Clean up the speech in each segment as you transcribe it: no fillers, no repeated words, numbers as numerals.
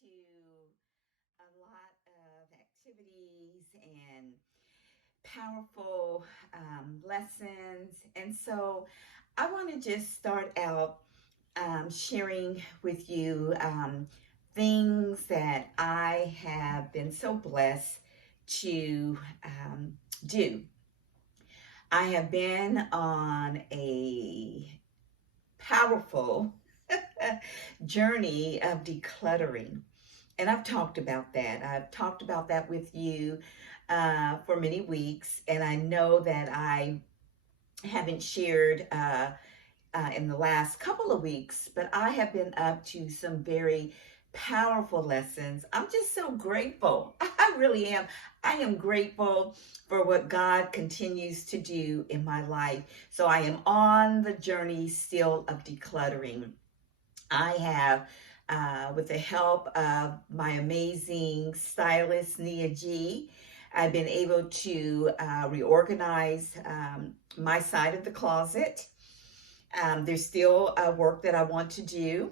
to a lot of activities and powerful lessons. And so I want to just start out sharing with you things that I have been so blessed to do. I have been on a powerful journey of decluttering. And I've talked about that. I've talked about that with you for many weeks. And I know that I haven't shared in the last couple of weeks, but I have been up to some very powerful lessons. I'm just so grateful. I really am. I am grateful for what God continues to do in my life. So I am on the journey still of decluttering. I have, with the help of my amazing stylist, Nia G, I've been able to reorganize my side of the closet. There's still work that I want to do.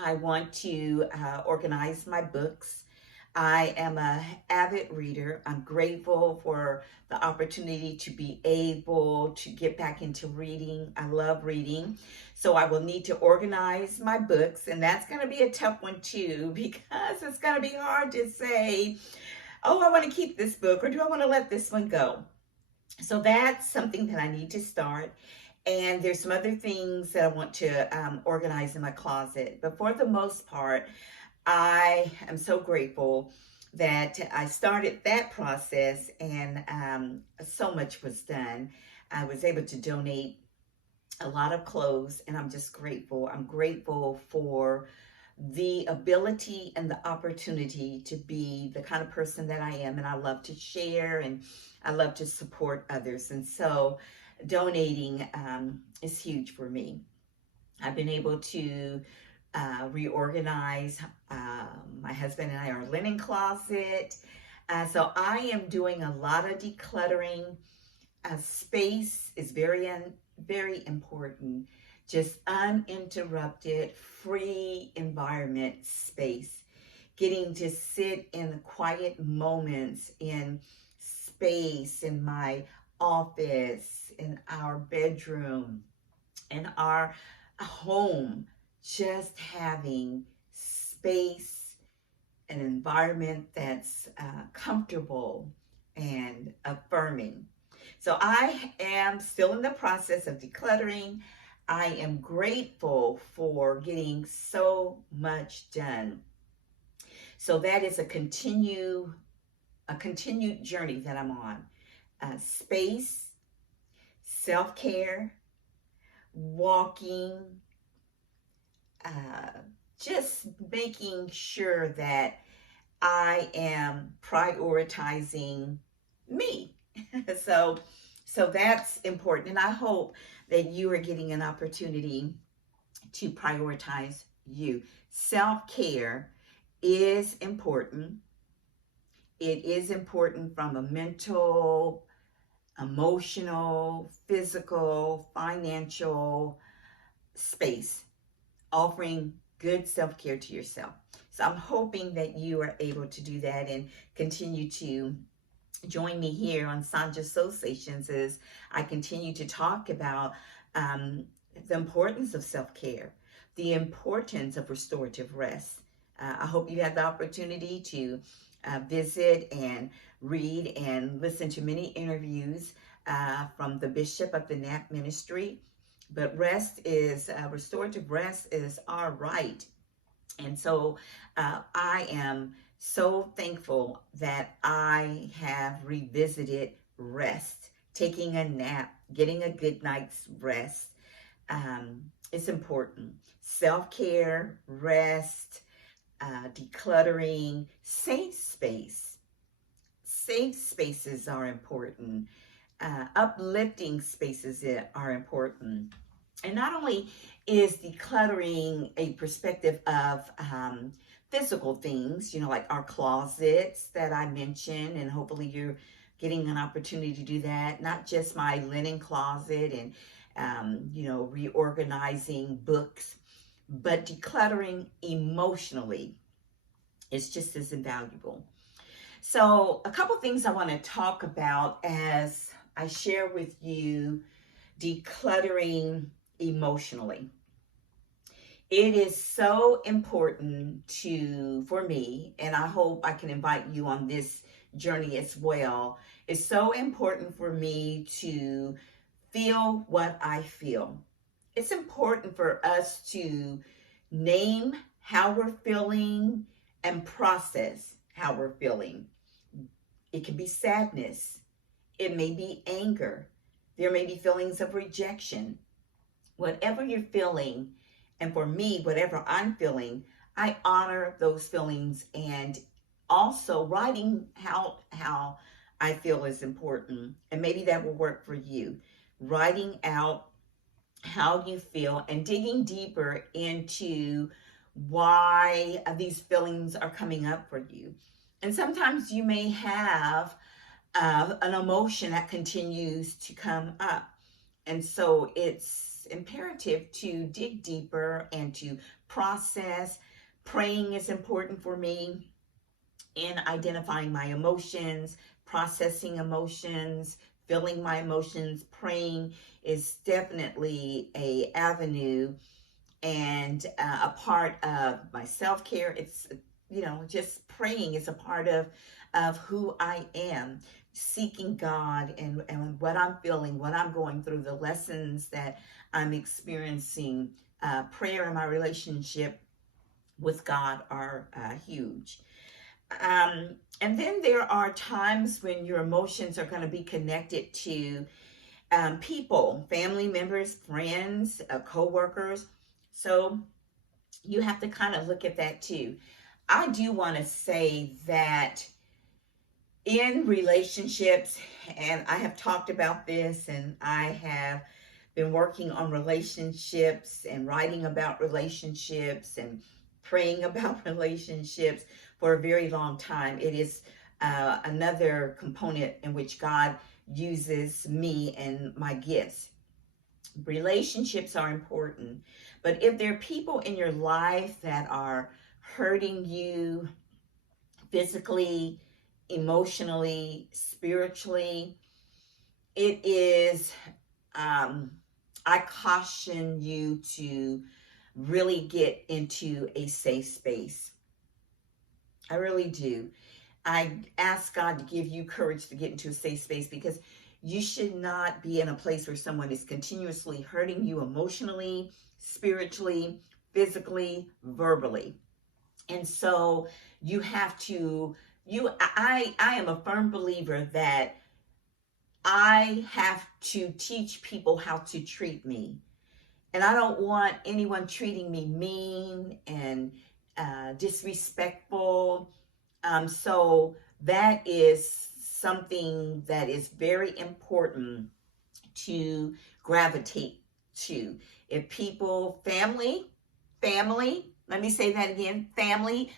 I want to organize my books. I am an avid reader. I'm grateful for the opportunity to be able to get back into reading. I love reading. So I will need to organize my books, and that's going to be a tough one too, because it's going to be hard to say, oh, I want to keep this book, or do I want to let this one go? So that's something that I need to start. And there's some other things that I want to organize in my closet. But for the most part, I am so grateful that I started that process, and so much was done. I was able to donate a lot of clothes, and I'm just grateful. I'm grateful for the ability and the opportunity to be the kind of person that I am, and I love to share and I love to support others. And so donating is huge for me. I've been able to reorganize my husband and I our linen closet. So I am doing a lot of decluttering. Space is very important. Just uninterrupted, free environment space. Getting to sit in the quiet moments in space, in my office, in our bedroom, in our home. Just having space, an environment that's comfortable and affirming. So I am still in the process of decluttering. I am grateful for getting so much done. So that is a continued journey that I'm on. Space, self-care, walking, uh, just making sure that I am prioritizing me. so so that's important, and I hope that you are getting an opportunity to prioritize you. Self-care is important. It is important from a mental, emotional, physical, financial space, offering good self-care to yourself. So I'm hoping that you are able to do that and continue to join me here on Sonja Soulsations as I continue to talk about the importance of self-care, the importance of restorative rest. I hope you had the opportunity to visit and read and listen to many interviews from the Bishop of the NAP Ministry. But restorative rest is our right. And so I am so thankful that I have revisited rest, taking a nap, getting a good night's rest. It's important. Self-care, rest, decluttering, safe space. Safe spaces are important. Uplifting spaces are important. And not only is decluttering a perspective of physical things, like our closets that I mentioned, and hopefully you're getting an opportunity to do that. Not just my linen closet and, reorganizing books, but decluttering emotionally. It's just as invaluable. So a couple things I want to talk about as I share with you decluttering emotionally. It is so important for me, and I hope I can invite you on this journey as well. It's so important for me to feel what I feel. It's important for us to name how we're feeling and process how we're feeling. It can be sadness, it may be anger, there may be feelings of rejection. Whatever you're feeling, and for me, whatever I'm feeling, I honor those feelings, and also writing how I feel is important. And maybe that will work for you. Writing out how you feel and digging deeper into why these feelings are coming up for you. And sometimes you may have an emotion that continues to come up. And so it's imperative to dig deeper and to process. Praying is important for me in identifying my emotions, processing emotions, feeling my emotions. Praying is definitely a avenue and a part of my self-care. It's, just praying is a part of who I am, seeking God, and what I'm feeling, what I'm going through, the lessons that I'm experiencing. Prayer and my relationship with God are huge. And then there are times when your emotions are going to be connected to people, family members, friends, co-workers. So you have to kind of look at that too. I do want to say that in relationships, and I have talked about this, and I have been working on relationships and writing about relationships and praying about relationships for a very long time. It is another component in which God uses me and my gifts. Relationships are important, but if there are people in your life that are hurting you physically, emotionally, spiritually, it is, I caution you to really get into a safe space. I really do. I ask God to give you courage to get into a safe space, because you should not be in a place where someone is continuously hurting you emotionally, spiritually, physically, verbally. And so you have to, I am a firm believer that I have to teach people how to treat me. And I don't want anyone treating me mean and disrespectful. So that is something that is very important to gravitate to. If people, family, let me say that again, family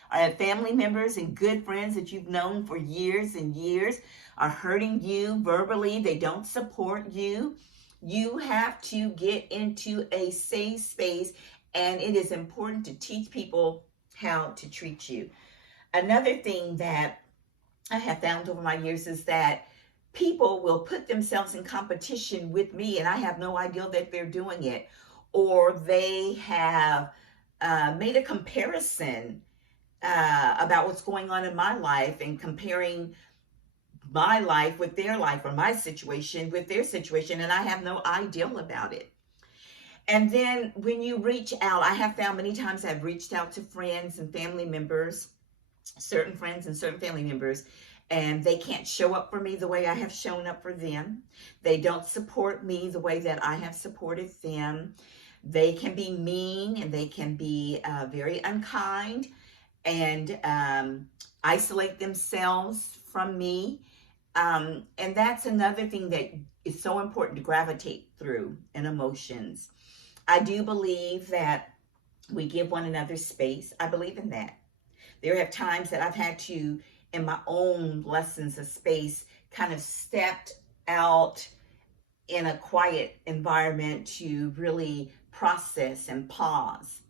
members and good friends that you've known for years and years are hurting you verbally, they don't support you, you have to get into a safe space, and it is important to teach people how to treat you. Another thing that I have found over my years is that people will put themselves in competition with me, and I have no idea that they're doing it. Or they have made a comparison about what's going on in my life, and comparing my life with their life, or my situation with their situation, and I have no idea about it. And then when you reach out, I have found many times I've reached out to friends and family members, certain friends and certain family members, and they can't show up for me the way I have shown up for them. They don't support me the way that I have supported them. They can be mean, and they can be very unkind, and isolate themselves from me. And that's another thing that is so important to gravitate through in emotions. I do believe that we give one another space. I believe in that. There have times that I've had to, in my own lessons of space, kind of stepped out in a quiet environment to really process and pause.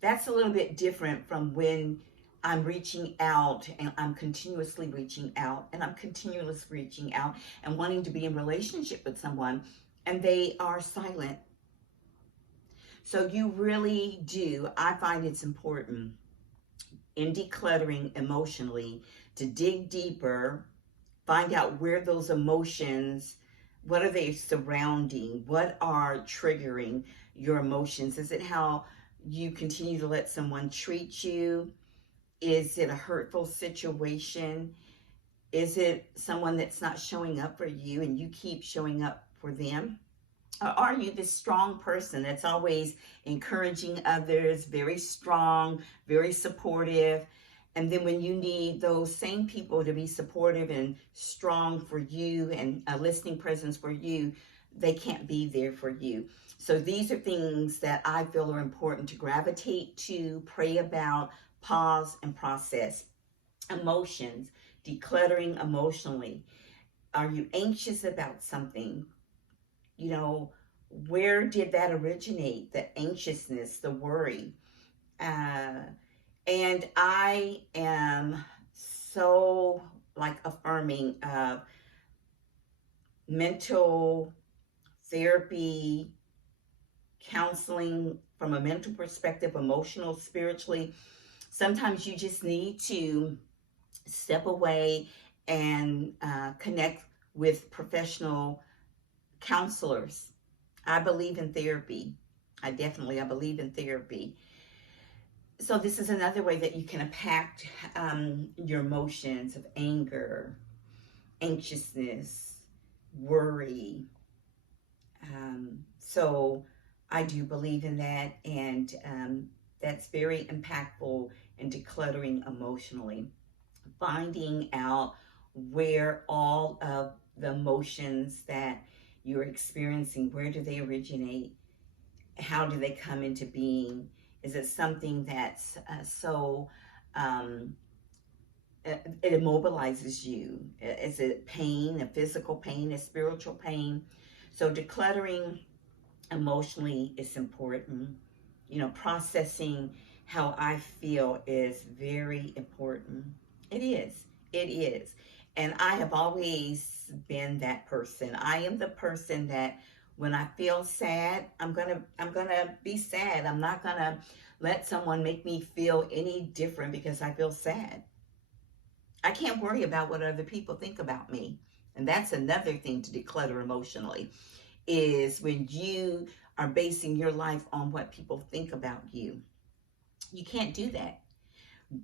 That's a little bit different from when I'm reaching out, and I'm continuously reaching out, and I'm continuously reaching out and wanting to be in relationship with someone, and they are silent. So you really do. I find it's important in decluttering emotionally to dig deeper, find out where those emotions, what are they surrounding, what are triggering your emotions. Is it how you continue to let someone treat you? Is it a hurtful situation? Is it someone that's not showing up for you and you keep showing up for them? Or are you this strong person that's always encouraging others, very strong, very supportive? And then when you need those same people to be supportive and strong for you and a listening presence for you, they can't be there for you. So these are things that I feel are important to gravitate to, pray about, pause, and process. Emotions, decluttering emotionally. Are you anxious about something? You know, where did that originate? The anxiousness, the worry. Uh, and I am so like affirming of mental therapy, counseling from a mental perspective, emotional, spiritually. Sometimes you just need to step away and connect with professional counselors. I believe in therapy. I believe in therapy. So this is another way that you can impact your emotions of anger, anxiousness, worry. So I do believe in that, and that's very impactful in decluttering emotionally. Finding out where all of the emotions that you're experiencing, where do they originate? How do they come into being? Is it something that's so it immobilizes you? Is it pain, a physical pain, a spiritual pain? So decluttering emotionally is important. You know, processing how I feel is very important. It is. It is. And I have always been that person. I am the person that when I feel sad, I'm gonna be sad. I'm not gonna let someone make me feel any different because I feel sad. I can't worry about what other people think about me. And that's another thing to declutter emotionally, is when you are basing your life on what people think about you. You can't do that.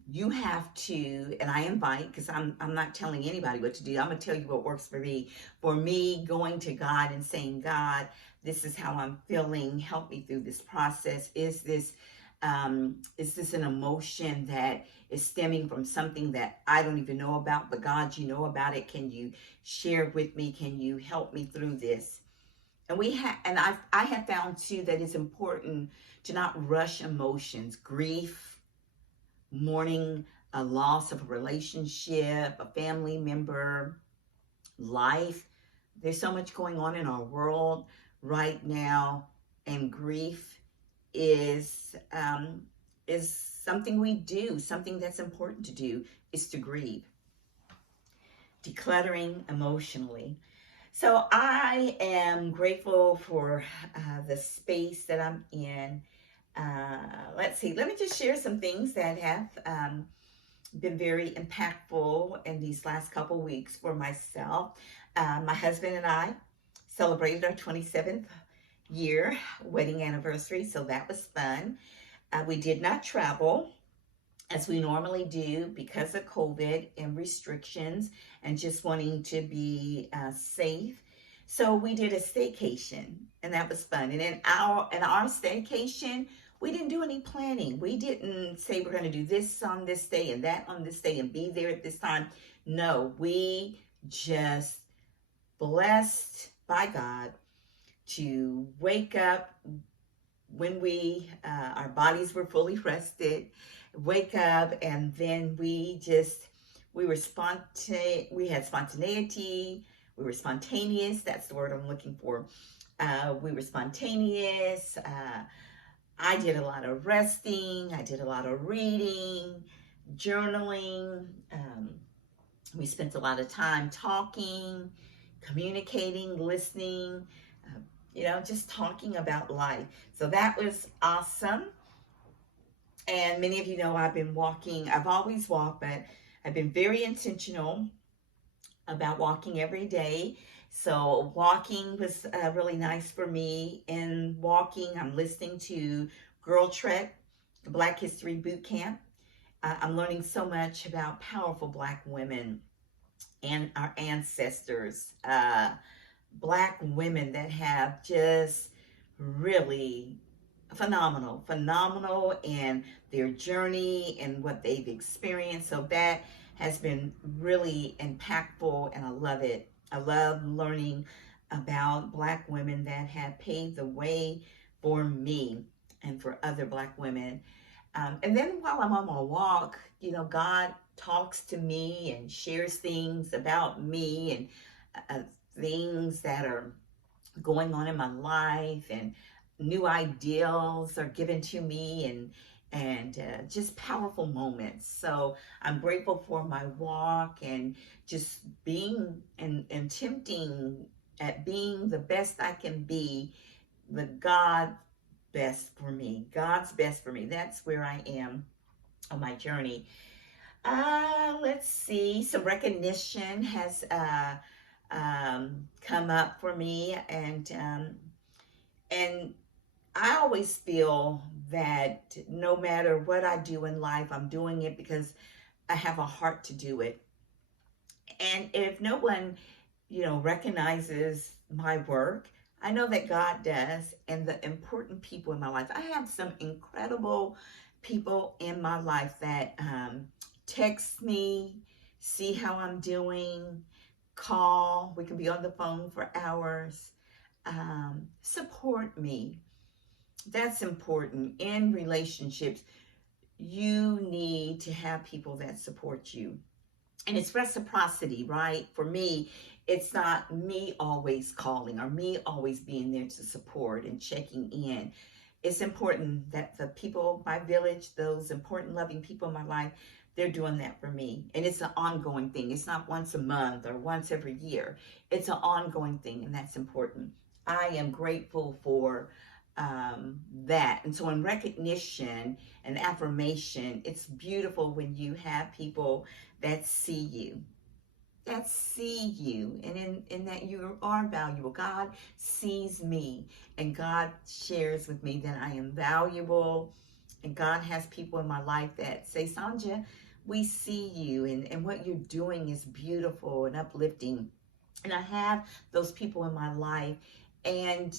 You have to, and I invite, because I'm not telling anybody what to do. I'm gonna tell you what works for me. For me, going to God and saying, God, this is how I'm feeling. Help me through this process. Is this an emotion that is stemming from something that I don't even know about, but God, you know about it. Can you share with me? Can you help me through this? And I have found too that it's important to not rush emotions, grief, mourning a loss of a relationship, a family member, life. There's so much going on in our world right now, and grief is something we do. Something that's important to do is to grieve. Decluttering emotionally. So I am grateful for the space that I'm in. Let's see. Let me just share some things that have been very impactful in these last couple weeks for myself. My husband and I celebrated our 27th year wedding anniversary, so that was fun. We did not travel as we normally do because of COVID and restrictions and just wanting to be safe. So we did a staycation, and that was fun. And in our staycation, we didn't do any planning. We didn't say we're going to do this on this day and that on this day and be there at this time. No, we just blessed by God to wake up when our bodies were fully rested, wake up, and then we were we had spontaneity, we were spontaneous, that's the word I'm looking for. We were spontaneous. I did a lot of resting, I did a lot of reading, journaling. We spent a lot of time talking, communicating, listening, just talking about life. So that was awesome. And many of you know I've been walking. I've always walked, but I've been very intentional about walking every day. So walking was really nice for me. In walking, I'm listening to Girl Trek, Black History Boot Camp. I'm learning so much about powerful Black women and our ancestors. Black women that have just really phenomenal in their journey and what they've experienced. So that has been really impactful, and I love it. I love learning about Black women that have paved the way for me and for other Black women. And then while I'm on my walk, God talks to me and shares things about me and uh, things that are going on in my life, and new ideals are given to me, and just powerful moments. So I'm grateful for my walk and just being and attempting at being the best I can be, the God best for me, God's best for me. That's where I am on my journey. Let's see. Some recognition has come up for me, and I always feel that no matter what I do in life, I'm doing it because I have a heart to do it. And if no one, recognizes my work, I know that God does, and the important people in my life. I have some incredible people in my life that text me, see how I'm doing, call. We can be on the phone for hours, support me. That's important in relationships. You need to have people that support you, and it's reciprocity, right? For me, it's not me always calling or me always being there to support and checking in. It's important that the people, my village, those important, loving people in my life, they're doing that for me. And it's an ongoing thing. It's not once a month or once every year. It's an ongoing thing, and that's important. I am grateful for that. And so, in recognition and affirmation, it's beautiful when you have people that see you, and in that you are valuable. God sees me, and God shares with me that I am valuable. And God has people in my life that say, Sonja, we see you, and what you're doing is beautiful and uplifting. And I have those people in my life. And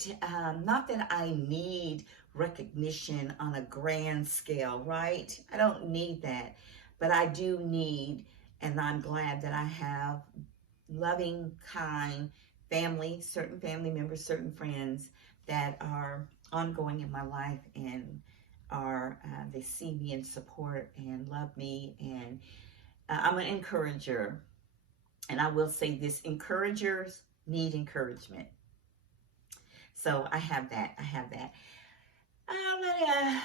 not that I need recognition on a grand scale, right? I don't need that. But I do need, and I'm glad that I have loving, kind family, certain family members, certain friends that are ongoing in my life, and are they see me and support and love me. And I'm an encourager. And I will say this, encouragers need encouragement. So I have that.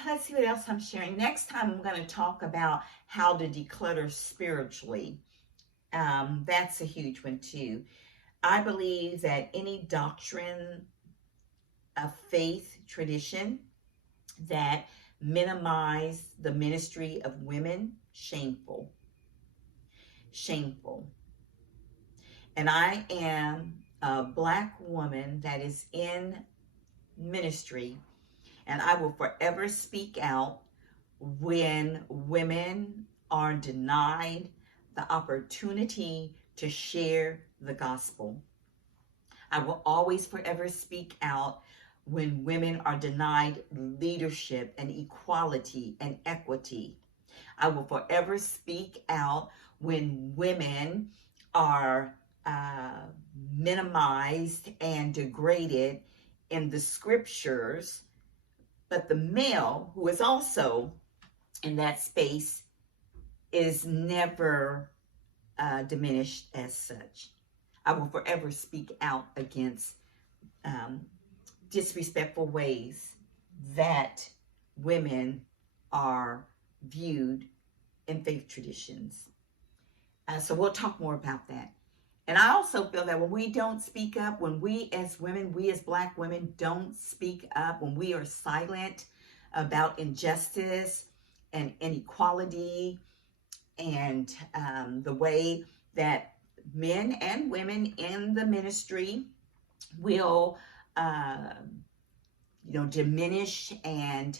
Let's see what else I'm sharing. Next time I'm going to talk about how to declutter spiritually. That's a huge one too. I believe that any doctrine of faith tradition that minimize the ministry of women, shameful. And I am a Black woman that is in ministry, and I will forever speak out when women are denied the opportunity to share the gospel. I will always forever speak out when women are denied leadership and equality and equity. I will forever speak out when women are minimized and degraded in the scriptures, but the male who is also in that space is never diminished as such. I will forever speak out against disrespectful ways that women are viewed and faith traditions. So we'll talk more about that. And I also feel that when we don't speak up, when we as women, we as Black women don't speak up, when we are silent about injustice and inequality and the way that men and women in the ministry will, uh, diminish and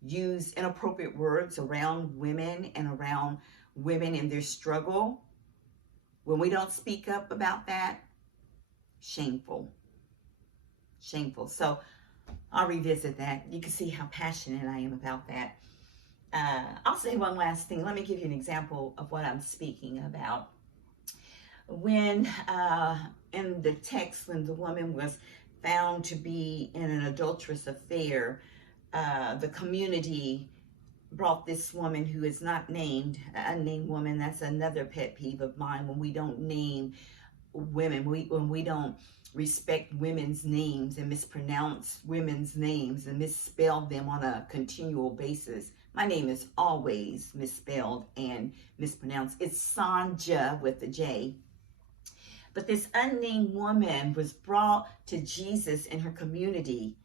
use inappropriate words around women and around women in their struggle. When we don't speak up about that, shameful. Shameful. So I'll revisit that. You can see how passionate I am about that. I'll say one last thing. Let me give you an example of what I'm speaking about. When in the text, when the woman was found to be in an adulterous affair, the community brought this woman who is not named, a unnamed woman. That's another pet peeve of mine, when we don't name women, when we don't respect women's names and mispronounce women's names and misspell them on a continual basis. My name is always misspelled and mispronounced. It's Sonja with a J. But this unnamed woman was brought to Jesus in her community,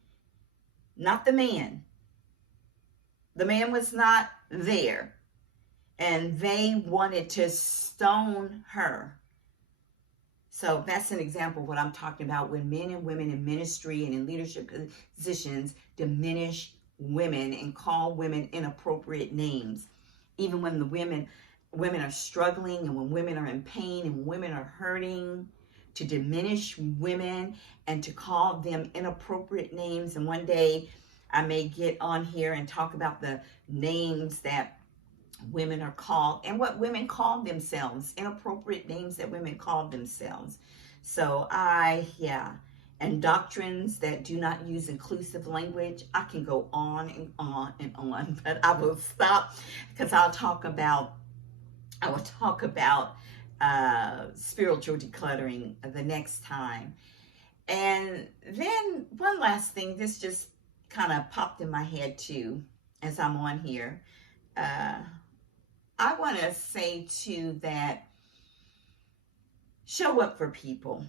not the man. The man was not there, and they wanted to stone her. So that's an example of what I'm talking about, when men and women in ministry and in leadership positions diminish women and call women inappropriate names. Even when the women are struggling, and when women are in pain and women are hurting, to diminish women and to call them inappropriate names. And one day I may get on here and talk about the names that women are called and what women call themselves, inappropriate names that women call themselves. So and doctrines that do not use inclusive language. I can go on and on and on, but I will stop, because I will talk about spiritual decluttering the next time. And then one last thing, this just kind of popped in my head too as I'm on here. I want to say too that show up for people.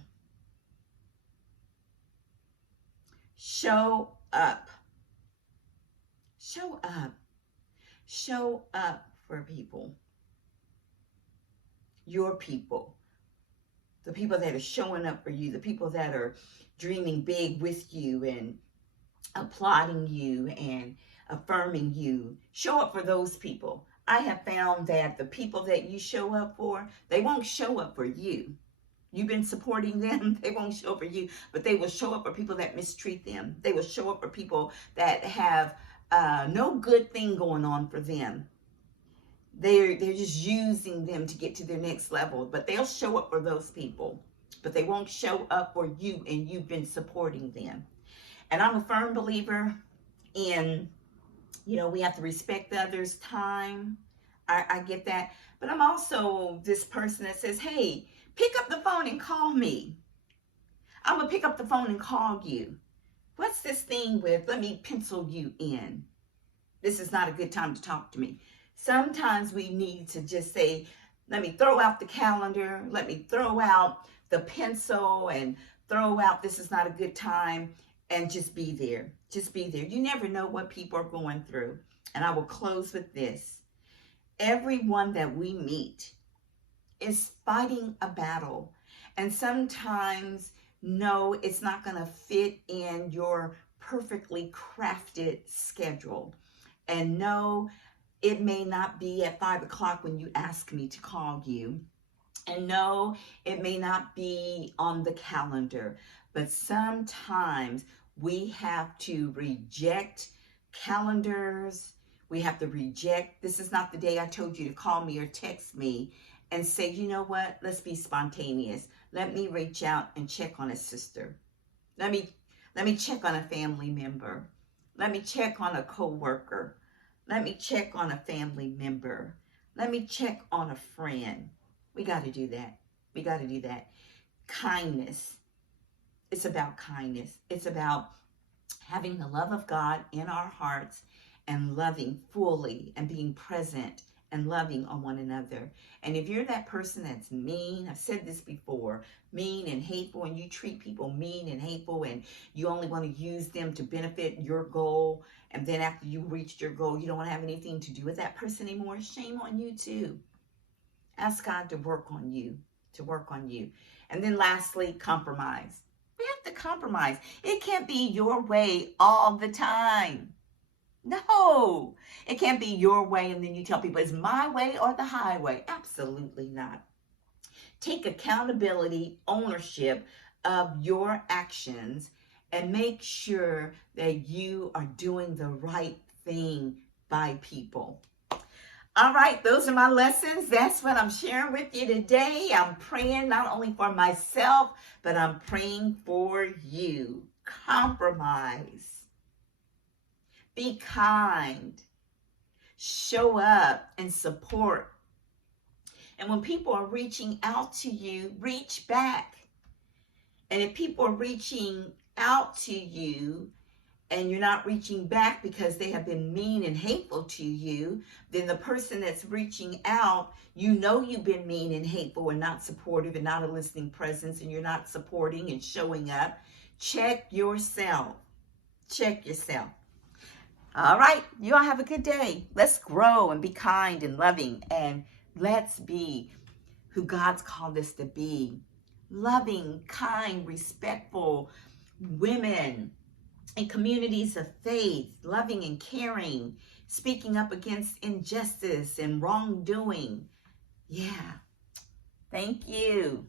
Show up. Show up. Show up for people. Your people. The people that are showing up for you. The people that are dreaming big with you and applauding you and affirming you. Show up for those people. I have found that the people that you show up for, they won't show up for you. You've been supporting them, they won't show up for you, but they will show up for people that mistreat them. They will show up for people that have no good thing going on for them. They're just using them to get to their next level, but they'll show up for those people, but they won't show up for you, and you've been supporting them. And I'm a firm believer in, we have to respect the other's time. I get that. But I'm also this person that says, hey, pick up the phone and call me. I'm going to pick up the phone and call you. What's this thing with, let me pencil you in? This is not a good time to talk to me. Sometimes we need to just say, let me throw out the calendar. Let me throw out the pencil and throw out, this is not a good time. And just be there. Just be there. You never know what people are going through. And I will close with this. Everyone that we meet is fighting a battle. And sometimes, no, it's not going to fit in your perfectly crafted schedule. And no, it may not be at 5 o'clock when you ask me to call you. And no, it may not be on the calendar. But sometimes we have to reject calendars. We have to reject, this is not the day I told you to call me or text me, and say, you know what, let's be spontaneous. Let me reach out and check on a sister. Let me check on a family member. Let me check on a coworker. Let me check on a family member. Let me check on a friend. We got to do that. We got to do that. Kindness. It's about kindness. It's about having the love of God in our hearts and loving fully and being present and loving on one another. And if you're that person that's mean, I've said this before, mean and hateful, and you treat people mean and hateful, and you only want to use them to benefit your goal, and then after you reached your goal, you don't want to have anything to do with that person anymore, shame on you too. Ask God to work on you, And then lastly, compromise. We have to compromise. It can't be your way all the time. No, it can't be your way and then you tell people it's my way or the highway. Absolutely not. Take accountability, ownership of your actions, and make sure that you are doing the right thing by people. All right, those are my lessons. That's what I'm sharing with you today. I'm praying not only for myself, but I'm praying for you. Compromise. Be kind. Show up and support. And when people are reaching out to you, reach back. And if people are reaching out to you and you're not reaching back because they have been mean and hateful to you, then the person that's reaching out, you know you've been mean and hateful and not supportive and not a listening presence, and you're not supporting and showing up. Check yourself. Check yourself. All right, you all have a good day. Let's grow and be kind and loving, and let's be who God's called us to be. Loving, kind, respectful women in communities of faith, loving and caring, speaking up against injustice and wrongdoing. Yeah. Thank you.